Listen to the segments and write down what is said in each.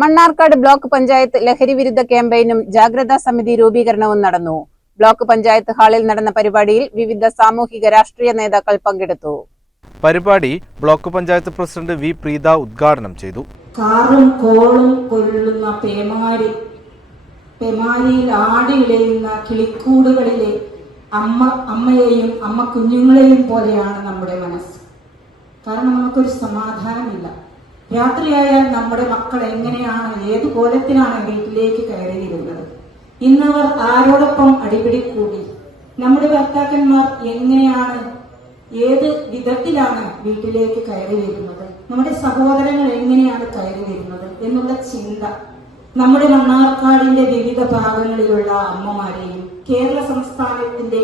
Mannarkkad block panchayat ലഹരി വിരുദ്ധ ക്യാമ്പയിനും ജാഗ്രതാ സമിതി രൂപീകരണവും നടന്നു. ബ്ലോക്ക് പഞ്ചായത്ത് ഹാളിൽ നടന്ന പരിപാടിയിൽ വിവിധ സാമൂഹിക രാഷ്ട്രീയ നേതാക്കൾ പങ്കെടുത്തു. പരിപാടി block panchayat president V Preetha ഉദ്ഘാടനം ചെയ്തു. കാറും കോളും കൊള്ളുന്ന പേമാരിയിൽ ആടി ഇളയുന്ന കിളിക്കൂടുകളിലെ അമ്മയെയും അമ്മ കുഞ്ഞുങ്ങളെയും പോലെയാണ് നമ്മുടെ മനസ്സ്. കാരണം നമുക്കൊരു സമാധാനമില്ല. രാത്രിയായാൽ നമ്മുടെ മക്കൾ എങ്ങനെയാണ്, ഏത് കോലത്തിലാണ് വീട്ടിലേക്ക് കയറിയിരുന്നത്. ഇന്നവർ ആരോടൊപ്പം അടിപിടി കൂടി, നമ്മുടെ ഭർത്താക്കന്മാർ എങ്ങനെയാണ്, ഏത് വിധത്തിലാണ് വീട്ടിലേക്ക് കയറി വരുന്നത്, നമ്മുടെ സഹോദരങ്ങൾ എങ്ങനെയാണ് കയറി വരുന്നത് എന്നുള്ള ചിന്ത നമ്മുടെ മണ്ണാർക്കാടിന്റെ വിവിധ ഭാഗങ്ങളിലുള്ള അമ്മമാരെയും കേരള സംസ്ഥാനത്തിന്റെ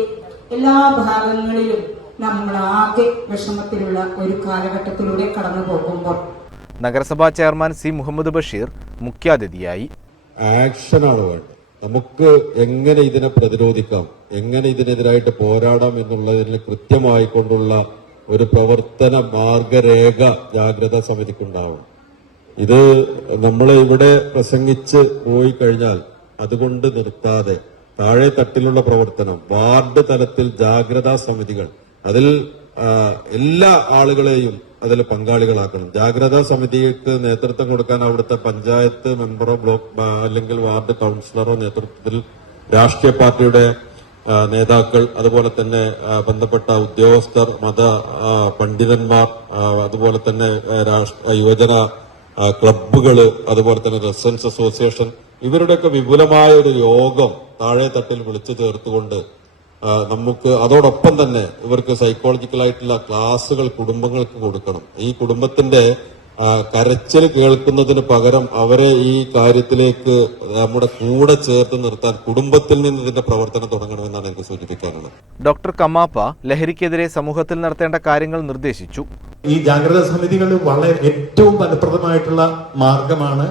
എല്ലാ ഭാഗങ്ങളിലും നമ്മൾ ആകെ വിഷമത്തിലുള്ള ഒരു കാലഘട്ടത്തിലൂടെ കടന്നു പോകുമ്പോൾ നഗരസഭാ ചെയർമാൻ സി മുഹമ്മദ് ബഷീർ മുഖ്യാതിഥിയായി. ആക്ഷനാണ് വേണ്ടത്. നമുക്ക് എങ്ങനെ ഇതിനെ പ്രതിരോധിക്കാം, എങ്ങനെ ഇതിനെതിരായിട്ട് പോരാടാം എന്നുള്ളതിന് കൃത്യമായി കൊണ്ടുള്ള ഒരു പ്രവർത്തന മാർഗരേഖ ജാഗ്രതാ സമിതിക്കുണ്ടാവണം. ഇത് നമ്മൾ ഇവിടെ പ്രസംഗിച്ച് പോയി കഴിഞ്ഞാൽ അതുകൊണ്ട് നിർത്താതെ താഴെ തട്ടിലുള്ള പ്രവർത്തനം, വാർഡ് തലത്തിൽ ജാഗ്രതാ സമിതികൾ, അതിൽ എല്ലാ ആളുകളെയും അതിൽ പങ്കാളികളാക്കണം. ജാഗ്രതാ സമിതിക്ക് നേതൃത്വം കൊടുക്കാൻ അവിടുത്തെ പഞ്ചായത്ത് മെമ്പറോ ബ്ലോക്ക് അല്ലെങ്കിൽ വാർഡ് കൗൺസിലറോ നേതൃത്വത്തിൽ രാഷ്ട്രീയ പാർട്ടിയുടെ നേതാക്കൾ, അതുപോലെ തന്നെ ബന്ധപ്പെട്ട ഉദ്യോഗസ്ഥർ, മത പണ്ഡിതന്മാർ, അതുപോലെ തന്നെ യുവജന ക്ലബ്ബുകള്, അതുപോലെ തന്നെ റെസിഡൻസ് അസോസിയേഷൻ, ഇവരുടെയൊക്കെ വിപുലമായ ഒരു യോഗം താഴെ തട്ടിൽ വിളിച്ചു ചേർത്തുകൊണ്ട് നമുക്ക് അതോടൊപ്പം തന്നെ ഇവർക്ക് സൈക്കോളജിക്കലായിട്ടുള്ള ക്ലാസുകൾ കുടുംബങ്ങൾക്ക് കൊടുക്കണം. ഈ കുടുംബത്തിന്റെ കരച്ചിൽ കേൾക്കുന്നതിന് പകരം അവരെ ഈ കാര്യത്തിലേക്ക് നമ്മുടെ കൂടെ ചേർത്ത് നിർത്താൻ കുടുംബത്തിൽ നിന്ന് ഇതിന്റെ പ്രവർത്തനം തുടങ്ങണമെന്നാണ് എനിക്ക് സൂചിപ്പിക്കാനുള്ളത്. ഡോക്ടർ കമാപ്പ ലഹരിക്കെതിരെ സമൂഹത്തിൽ നടത്തേണ്ട കാര്യങ്ങൾ നിർദ്ദേശിച്ചു. ഈ ജാഗ്രതാ സമിതികൾ വളരെ ഏറ്റവും ഫലപ്രദമായിട്ടുള്ള മാർഗമാണ്.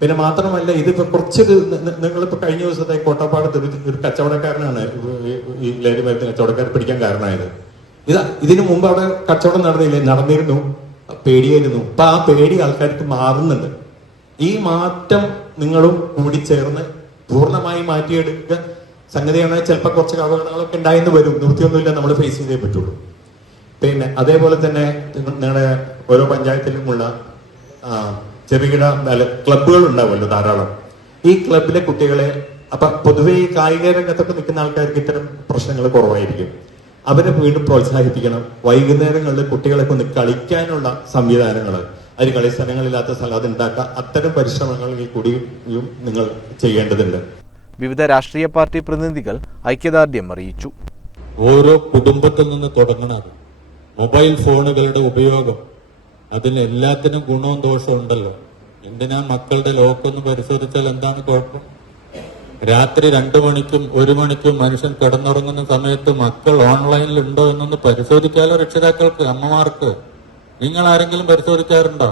പിന്നെ മാത്രമല്ല, ഇതിപ്പോ കുറച്ചൊരു നിങ്ങളിപ്പോ കഴിഞ്ഞ ദിവസത്തെ കോട്ടപ്പാടത്ത് ഒരു കച്ചവടക്കാരനാണ് ഈ ലഹരി മരുന്ന് കച്ചവടക്കാരെ പിടിക്കാൻ കാരണമായത്. ഇതിനു മുമ്പ് അവിടെ കച്ചവടം നടന്നിരുന്നു, പേടിയായിരുന്നു. അപ്പൊ ആ പേടി ആൾക്കാർക്ക് മാറുന്നുണ്ട്. ഈ മാറ്റം നിങ്ങളും കൂടി ചേർന്ന് പൂർണ്ണമായി മാറ്റിയെടുക്കുക സംഗതിയാണ്. ചിലപ്പോൾ കുറച്ച് അപകടങ്ങളൊക്കെ ഉണ്ടായെന്ന് വരും, നിർത്തിയൊന്നുമില്ല, നമ്മൾ ഫേസ് ചെയ്തേ പറ്റുള്ളൂ. പിന്നെ അതേപോലെ തന്നെ നിങ്ങളുടെ ഓരോ പഞ്ചായത്തിലുമുള്ള ചെറുകിട ക്ലബ്ബുകൾ ഉണ്ടാവുമല്ലോ ധാരാളം. ഈ ക്ലബിലെ കുട്ടികളെ, അപ്പൊ പൊതുവെ ഈ കായിക രംഗത്തൊക്കെ നിൽക്കുന്ന ആൾക്കാർക്ക് ഇത്തരം പ്രശ്നങ്ങൾ കുറവായിരിക്കും. അവരെ വീണ്ടും പ്രോത്സാഹിപ്പിക്കണം. വൈകുന്നേരങ്ങളിൽ കുട്ടികളെ കൊണ്ട് കളിക്കാനുള്ള സംവിധാനങ്ങൾ, അതിന് കളിസ്ഥലങ്ങളില്ലാത്ത സ്ഥലം അത് ഉണ്ടാക്കുക. അത്തരം പരിശ്രമങ്ങളിൽ കൂടിയും നിങ്ങൾ ചെയ്യേണ്ടതുണ്ട്. വിവിധ രാഷ്ട്രീയ പാർട്ടി പ്രതിനിധികൾ ഐക്യദാർഢ്യം അറിയിച്ചു. ഓരോ കുടുംബത്തിൽ നിന്ന് തുടങ്ങണത് മൊബൈൽ ഫോണുകളുടെ ഉപയോഗം, അതിന് എല്ലാത്തിനും ഗുണവും ദോഷവും ഉണ്ടല്ലോ. എന്തിനാ മക്കളുടെ ലോക്കൊന്ന് പരിശോധിച്ചാൽ എന്താണ് കുഴപ്പം? രാത്രി 2 മണിക്കും 1 മണിക്കും മനുഷ്യൻ കിടന്നുറങ്ങുന്ന സമയത്ത് മക്കൾ ഓൺലൈനിൽ ഉണ്ടോ എന്നൊന്ന് പരിശോധിക്കാലോ രക്ഷിതാക്കൾക്ക്, അമ്മമാർക്ക്. നിങ്ങൾ ആരെങ്കിലും പരിശോധിക്കാറുണ്ടോ?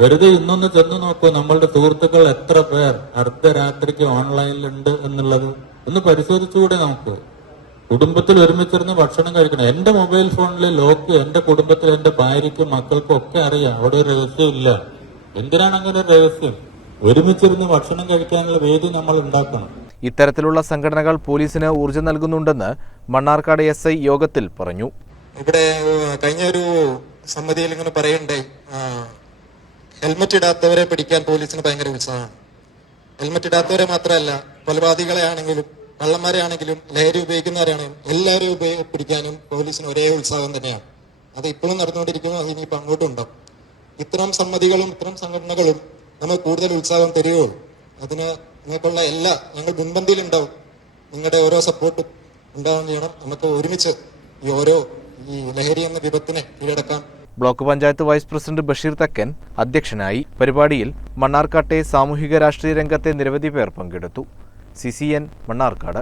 വെറുതെ ഇന്നൊന്ന് ചെന്ന് നോക്കൂ, നമ്മളുടെ സുഹൃത്തുക്കൾ എത്ര പേർ അർദ്ധരാത്രിക്ക് ഓൺലൈനിലുണ്ട് എന്നുള്ളത് ഒന്ന് പരിശോധിച്ചുകൂടെ നമുക്ക്? കുടുംബത്തിൽ ഒരുമിച്ചിരുന്ന് ഭക്ഷണം കഴിക്കണം. എന്റെ മൊബൈൽ ഫോണിലെ ലോക്ക് എന്റെ കുടുംബത്തിൽ എന്റെ ഭാര്യയ്ക്കും മക്കൾക്കും ഒക്കെ അറിയാം. അവിടെ ഒരു രഹസ്യമില്ല. എന്തിനാണ് അങ്ങനെ ഒരു രഹസ്യം? ഒരുമിച്ചിരുന്ന് ഭക്ഷണം കഴിക്കാനുള്ള വേദി നമ്മൾ ഉണ്ടാക്കണം. ഇത്തരത്തിലുള്ള സംഘടനകൾ പോലീസിന് ഊർജ്ജം നൽകുന്നുണ്ടെന്ന് മണ്ണാർക്കാട് SI യോഗത്തിൽ പറഞ്ഞു. ഇവിടെ കഴിഞ്ഞ ഒരു സമിതിയിൽ ഇങ്ങനെ പറയണ്ടേ, ഹെൽമറ്റ് ഇടാത്തവരെ പിടിക്കാൻ പോലീസിന് ഭയങ്കര ഉത്സാഹമാണ്. ഹെൽമറ്റ് ഇടാത്തവരെ മാത്രമല്ല, കൊലപാതകളെ ആണെങ്കിലും കള്ളന്മാരെ ആണെങ്കിലും ലഹരി ഉപയോഗിക്കുന്നവരാണെങ്കിലും എല്ലാവരെയും പിടിക്കാനും പോലീസിന് ഒരേ ഉത്സാഹം തന്നെയാണ്. അത് ഇപ്പോഴും നടന്നുകൊണ്ടിരിക്കുന്നു, അത് ഇനിയിപ്പോൾ അങ്ങോട്ടും ഉണ്ടാവും. ഇത്തരം സമിതികളും ഇത്തരം സംഘടനകളും നമുക്ക് കൂടുതൽ ഉത്സാഹം തരികയുള്ളൂ. അതിന് നിങ്ങൾക്കുള്ള ഞങ്ങൾ മുൻപന്തിയിൽ ഉണ്ടാവും. നിങ്ങളുടെ ഓരോ സപ്പോർട്ടും ഉണ്ടാകാൻ ചെയ്യണം. നമുക്ക് ഒരുമിച്ച് ഈ ലഹരി എന്ന വിപത്തിനെ കീഴടക്കാം. Block panchayat vice president Basheer Thakkan അധ്യക്ഷനായി. പരിപാടിയിൽ മണ്ണാർക്കാട്ടെ സാമൂഹിക രാഷ്ട്രീയ രംഗത്തെ നിരവധി പേർ പങ്കെടുത്തു. CCN മണ്ണാർക്കാട്.